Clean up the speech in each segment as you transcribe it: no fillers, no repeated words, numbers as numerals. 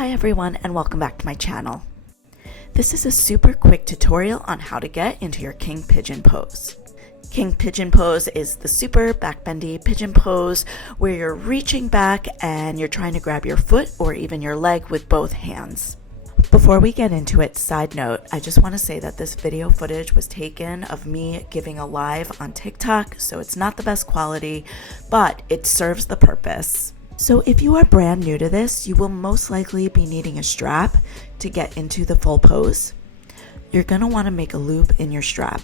Hi everyone and welcome back to my channel. This is a super quick tutorial on how to get into your King Pigeon pose. King Pigeon pose is the super backbendy pigeon pose where you're reaching back and you're trying to grab your foot or even your leg with both hands. Before we get into it, side note, I just want to say that this video footage was taken of me giving a live on TikTok, so it's not the best quality, but it serves the purpose. So if you are brand new to this, you will most likely be needing a strap to get into the full pose. You're going to want to make a loop in your strap.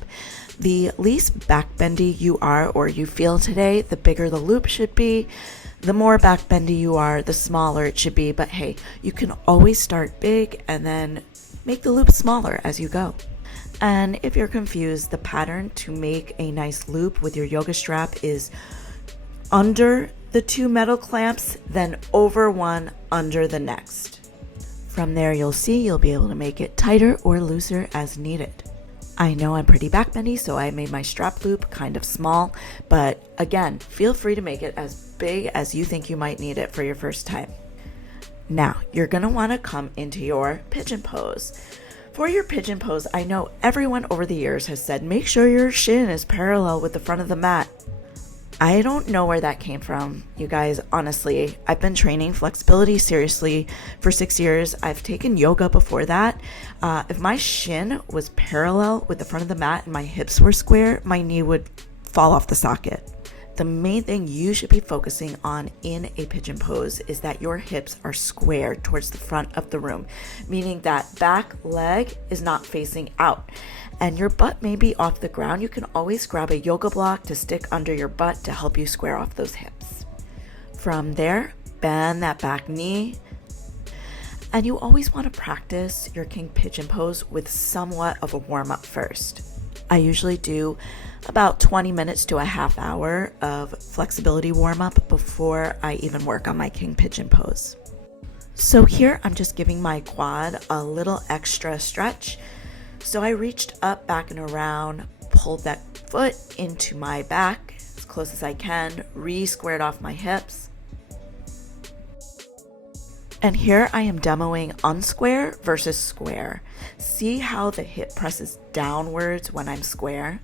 The least backbendy you are or you feel today, the bigger the loop should be. The more backbendy you are, the smaller it should be. But hey, you can always start big and then make the loop smaller as you go. And if you're confused, the pattern to make a nice loop with your yoga strap is under the two metal clamps, then over one under the next. From there you'll be able to make it tighter or looser as needed. I know I'm pretty backbendy, so I made my strap loop kind of small, but again, feel free to make it as big as you think you might need it for your first time. Now, you're going to want to come into your pigeon pose. For your pigeon pose, I know everyone over the years has said, make sure your shin is parallel with the front of the mat. I don't know where that came from, you guys. Honestly, I've been training flexibility seriously for 6 years. I've taken yoga before that. If my shin was parallel with the front of the mat and my hips were square, my knee would fall off the socket. The main thing you should be focusing on in a pigeon pose is that your hips are square towards the front of the room, meaning that back leg is not facing out. And your butt may be off the ground. You can always grab a yoga block to stick under your butt to help you square off those hips. From there, bend that back knee. And you always want to practice your King Pigeon pose with somewhat of a warm-up first. I usually do about 20 minutes to a half hour of flexibility warm-up before I even work on my King Pigeon pose. So here I'm just giving my quad a little extra stretch. So I reached up, back and around, pulled that foot into my back as close as I can, re-squared off my hips. And here I am demoing unsquare versus square. See how the hip presses downwards when I'm square?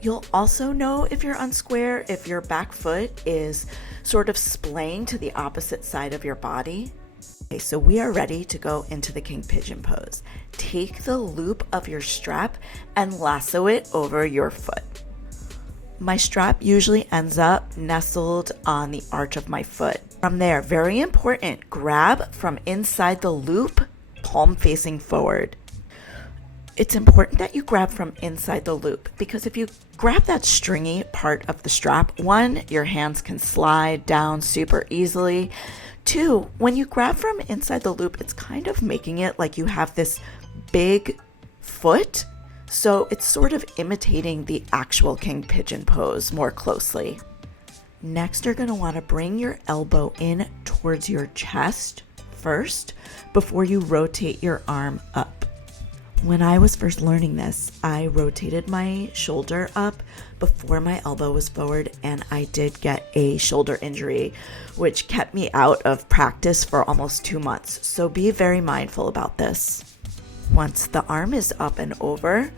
You'll also know if you're unsquare if your back foot is sort of splaying to the opposite side of your body. Okay, so we are ready to go into the King Pigeon pose. Take the loop of your strap and lasso it over your foot. My strap usually ends up nestled on the arch of my foot. From there, very important, grab from inside the loop, palm facing forward. It's important that you grab from inside the loop because if you grab that stringy part of the strap, one, your hands can slide down super easily. Two, when you grab from inside the loop, it's kind of making it like you have this big foot. So it's sort of imitating the actual King Pigeon pose more closely. Next, you're going to want to bring your elbow in towards your chest first before you rotate your arm up. When I was first learning this, I rotated my shoulder up before my elbow was forward, and I did get a shoulder injury, which kept me out of practice for almost 2 months. So be very mindful about this. Once the arm is up and over,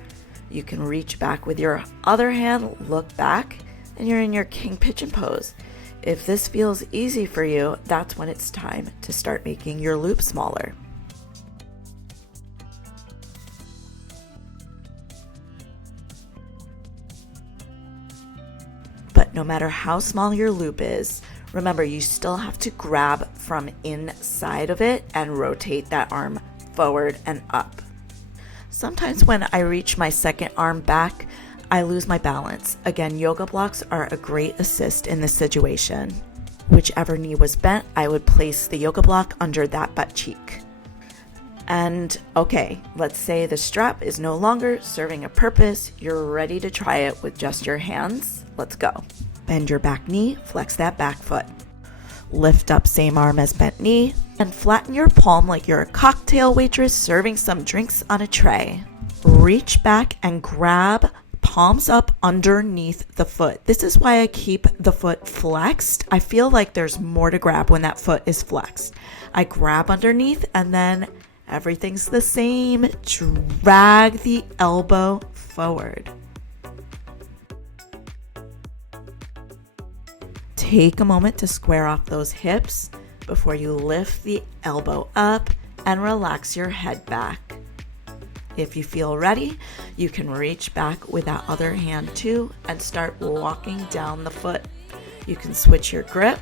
you can reach back with your other hand, look back, and you're in your King Pigeon pose. If this feels easy for you, that's when it's time to start making your loop smaller. But no matter how small your loop is, remember you still have to grab from inside of it and rotate that arm forward and up. Sometimes when I reach my second arm back, I lose my balance. Again, yoga blocks are a great assist in this situation. Whichever knee was bent, I would place the yoga block under that butt cheek. And okay, let's say the strap is no longer serving a purpose. You're ready to try it with just your hands. Let's go. Bend your back knee, flex that back foot. Lift up same arm as bent knee, and flatten your palm like you're a cocktail waitress serving some drinks on a tray. Reach back and grab palms up underneath the foot. This is why I keep the foot flexed. I feel like there's more to grab when that foot is flexed. I grab underneath and then everything's the same. Drag the elbow forward. Take a moment to square off those hips before you lift the elbow up and relax your head back. If you feel ready, you can reach back with that other hand too and start walking down the foot. You can switch your grip.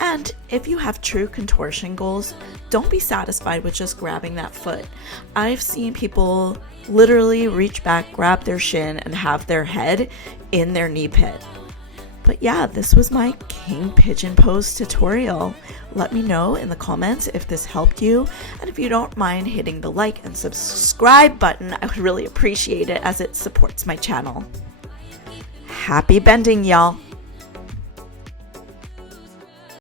And if you have true contortion goals, don't be satisfied with just grabbing that foot. I've seen people literally reach back, grab their shin, and have their head in their knee pit. But yeah, this was my King Pigeon pose tutorial. Let me know in the comments if this helped you. And if you don't mind hitting the like and subscribe button, I would really appreciate it as it supports my channel. Happy bending, y'all.